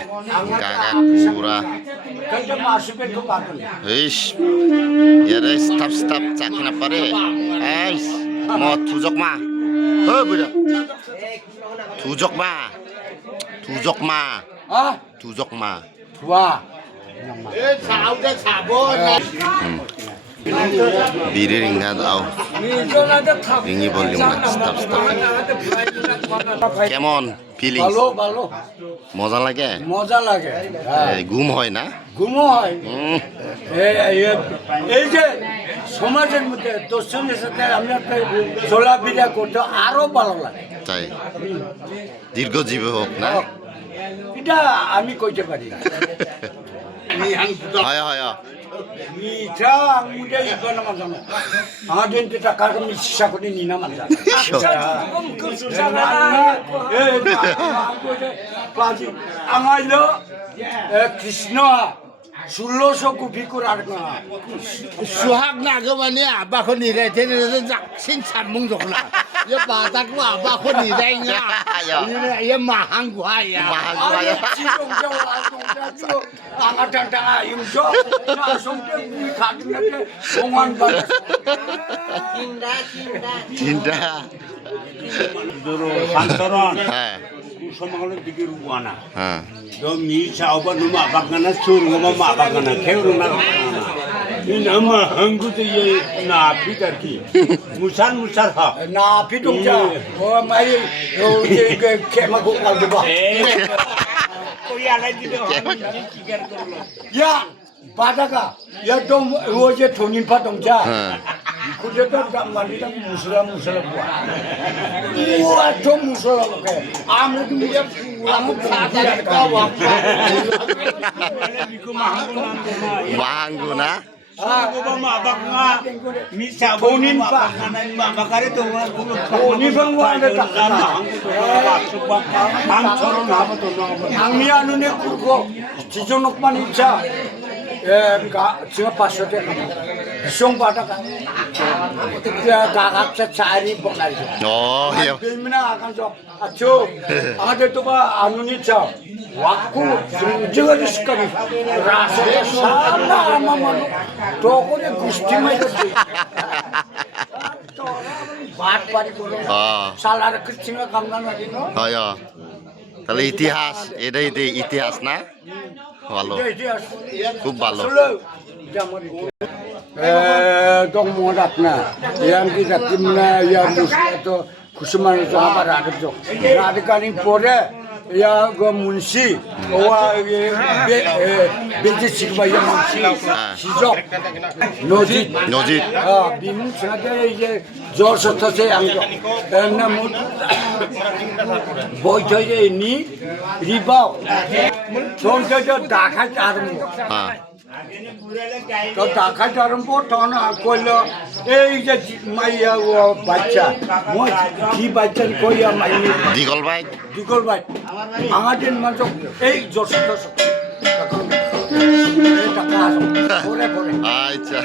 Ito. Eish. Yara stop stop চাকি না পারে এইস মত থুজক মা ও বুড়া থুজক মা থুজক মা? থুজক মা Tua. বিড়ি রিঙ্গা দাও রিঙ্গি বললিম না স্টাপ স্টাপ কেমন ভালো ভালো। মজা লাগে মজা লাগে। ঘুম হয় না ঘুমো হয় এই যে সমাজের মধ্যে দর্শনের সাথে আমরা চলাফেরা করতে আরও ভালো লাগে। তাই? দীর্ঘজীবী হোক না? এটা আমি কইতে পারি হয় হয়। 미자 문제 이거는 맞잖아. 아전 뜻다 가끔 시작거리 니나 맞아. 조금 급사가 예. 빠지 안 알려. 에 크리스나 ষোলোশো কোটি করার না সুহাগ নাগো মানে আব্বাখো নিরাইতে যাকসিন সামুং যখন এ বাতাকো আব্বাখো নিরাই না। এ মাহাং গুহাই মাহাং গুহাই আমার টাটা ইমস না সমতে বুই খাটুতে সমান বাজে চিন্তা চিন্তা চিন্তা musamangalo dikiru wana. Dom ni sauba numa bakana suru ngoma ma bakana keuru na. Ni nama hangu te ye na pitar ki. Musan musar ha. Na pitum ja. O mai o ye ke ma ko ngal diba. Koi ala di do hangu ki ker korlo. Ya. Badaka. Ya dom o je thonin pa dom ja. Kudu tak tak mandi tak musola musola buat. Buat tu musola tu ke. Amu tu dia amu kata dia kau apa? Bangku na. Aku bawa mabak nga. Misa bunin pa. Pa nga. Bunin pa nga. Bunin pa nga. Bunin pa nga. Bunin pa nga. Bunin pa nga. Bunin pa nga. cuma passwordnya kamu sung pada kan tiga gagak secari pengal oh iya bimina akan sok acu ada tuh pak anu nih cak waktu juga disekali rasanya sama sama manu tokonya gusti mah itu but বাড়ি করল সালার কৃষ্ণ কামনা নাকি হ্যাঁ তাহলে ইতিহাস এটাই ইতিহাস না ভালো খুব ভালো kita timna ya musya to kusuman to apa rakyat to rakyat kaning pore ya ga munshi. Wa beji sikba ya munshi. Sijo নজিত নজিত Binu সাথে এই যে জ্বর সত্তাছে এমনা মুট বই থই যে নি রিবাও চোর চোর ডাকা চার মুখ তো টাকা টারম্প তখন করল এই যে মাইয়া ও বাচ্চা মই কি বাচ্চা কইয়া মাইয়া দিগল ভাই। দিগল ভাই আমার দিন মাত্র এই যথেষ্ট টাকা আচ্ছা।